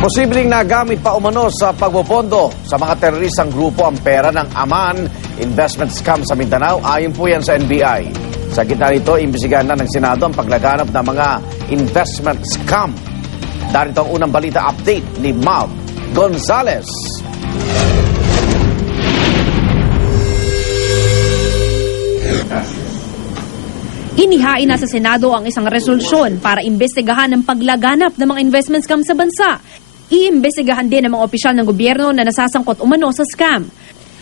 Posibleng nagamit pa umano sa pagpopondo sa mga teroristang grupo ang pera ng Aman Investment Scam sa Mindanao. Ayon po yan sa NBI. Sa gitna nito, imbisigahan na ng Senado ang paglaganap ng mga investment scam. Darito ang unang balita update ni Mav Gonzalez. Inihain na sa Senado ang isang resolusyon para imbestigahan ang paglaganap ng mga investment scam sa bansa. Iimbestigahan din ang mga opisyal ng gobyerno na nasasangkot umano sa scam.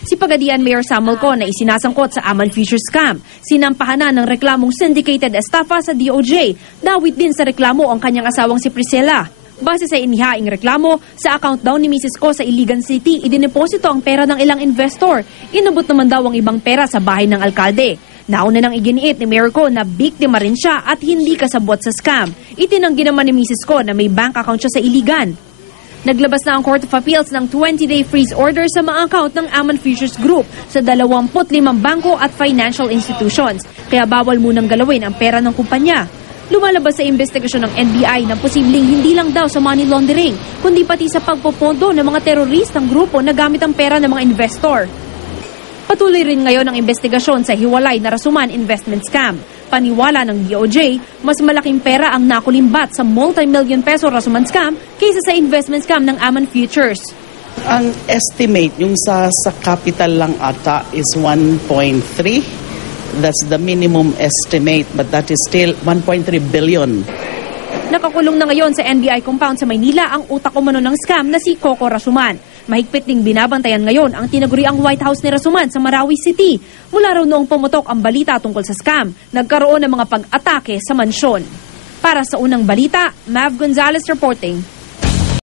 Si Pagadian Mayor Samuel Ko na isinasangkot sa Aman Future Scam, sinampahan na ng reklamong syndicated estafa sa DOJ. Dawit din sa reklamo ang kanyang asawang si Priscilla. Base sa inihaing reklamo, sa account daw ni Mrs. Ko sa Iligan City, idineposito ang pera ng ilang investor. Inabot naman daw ang ibang pera sa bahay ng alkalde. Nauna nang iginiit ni Mayor Ko na biktima rin siya at hindi kasabot sa scam. Itinanggi naman ni Mrs. Ko na may bank account siya sa Iligan. Naglabas na ang Court of Appeals ng 20-day freeze order sa mga account ng Aman Futures Group sa 25 bangko at financial institutions. Kaya bawal munang galawin ang pera ng kumpanya. Lumalabas sa investigasyon ng NBI na posibleng hindi lang daw sa money laundering, kundi pati sa pagpopondo ng mga teroristang grupo na gamit ang pera ng mga investor. Patuloy rin ngayon ang investigasyon sa hiwalay na Rasuman investment scam. Paniwala ng DOJ, mas malaking pera ang nakulimbat sa multi-million peso Rasuman scam kaysa sa investment scam ng Aman Futures. Ang estimate, yung sa capital lang ata is 1.3. That's the minimum estimate, but that is still 1.3 billion. Nakakulong na ngayon sa NBI compound sa Maynila ang utak umano ng scam na si Coco Rasuman. Mahigpit ding binabantayan ngayon ang tinaguriang White House ni Rasuman sa Marawi City. Mula raw noong pumutok ang balita tungkol sa scam, nagkaroon ng mga pag-atake sa mansyon. Para sa unang balita, Mav Gonzalez reporting.